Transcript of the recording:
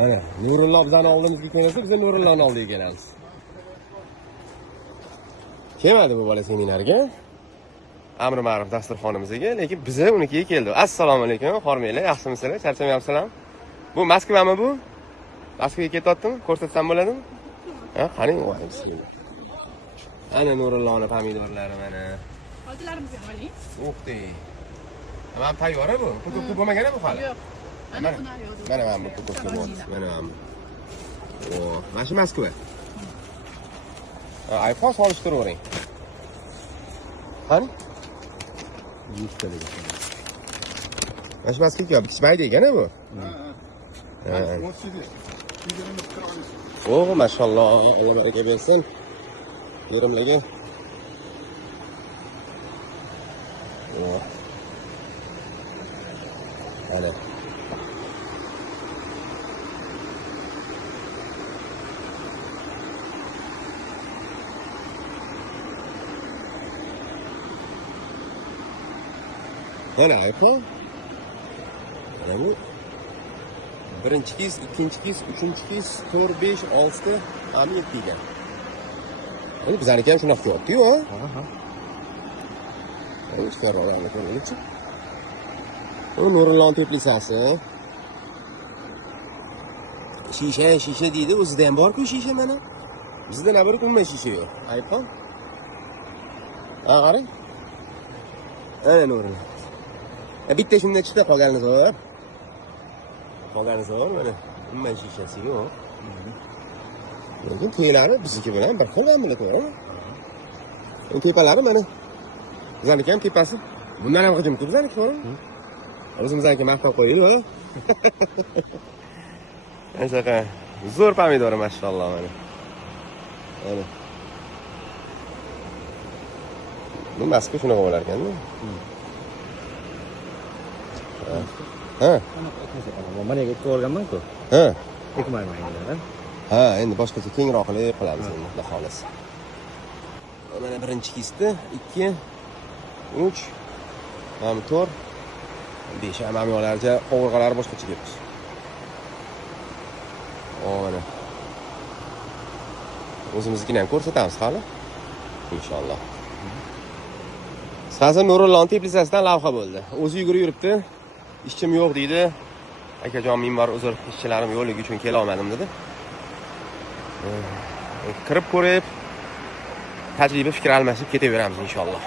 Ana, Nurullo bizani oldimizga kelsa, biz Nurullohning oldiga kelamiz. Kelmadi bu bola seminarga. Amri ma'ruf dasturxonimizga, lekin biza unikiga keldi. Assalomu alaykum, xormanglar, yaxshimisizlar? Charchamayapsizlarmi? Bu Moskvami bu? Moskvaga ketyaptimi? Ko'rsatsam bo'ladimi? Ha, qarang, voy bismillah. Ana Nurullohning pomidorlari mana. Oldilarimizga oling. O'xti. Mana tayyora bu. Ko'p bo'lmagan bu hali. Yo'q. Mana bu ko'p bo'ldi. Mana bu. O, mana shu Moskva. iPhone solishtiravering. Qani? 100 ta degan. Mana shu Moskva kichmaydi ekan bu. Ha. O, mashalloh, Alloh baraka bersin. Yerimligi. O. Ana. Mana iPhone. Mana bu. Birinchi kiz, ikkinchi kiz, uchinchi kiz, 4, 5, 6 ta, ham 7 ekan. Mana bizaniki ham shunaqa ko'pdi-yu, ha? Ha. Ichkariroqlarni ko'ringchi. Bu Nurullohning teplisasi. Shisha deydi, o'zida ham bor-ku shisha mana. Bizda nabir umuman shisha yo'q. iPhone. Ha, qarang. Ana Nurulloh. Bitta shundan chiqdi, qolganini zo'r. Qolgani zo'r mana. Umuman shishasi yo'q. Lekin teylari bizniki bilan bir xil ham to'g'rimi? Tepalari mana. Bizaniki ham tepasi. Bundan ham g'ijim bizaniki to'g'rimi? O'zimizniki maqtab qo'ydik-ku. Ashaqa zo'r pomidor mashalloh mana. Mana. Bu Moskva shunaqa bo'lar ekan-da. Ha. Mana yerga ko'rganman-ku. Ha. Ekmayman. Ha, endi boshqacha kengroq qilib qilamiz endi, xudo xolasa. Mana birinchi kista, 2, 3, mana 4, 5 amamiyolarcha qovurg'alari boshqacha ketdi. Mana. O'zimiznikini ham ko'rsatamiz hali. Inshaalloh. Hozir Nurullohning teplisasidan lavha bo'ldi. O'zi yugurib yuribdi. Ishchim yo'q deydi. Akajon, men bor uzr, ishchilarim yo'qligi uchun kela olmadim dedi. Kirib ko'rib, tajriba fikr almashib ketaveramiz inshaalloh.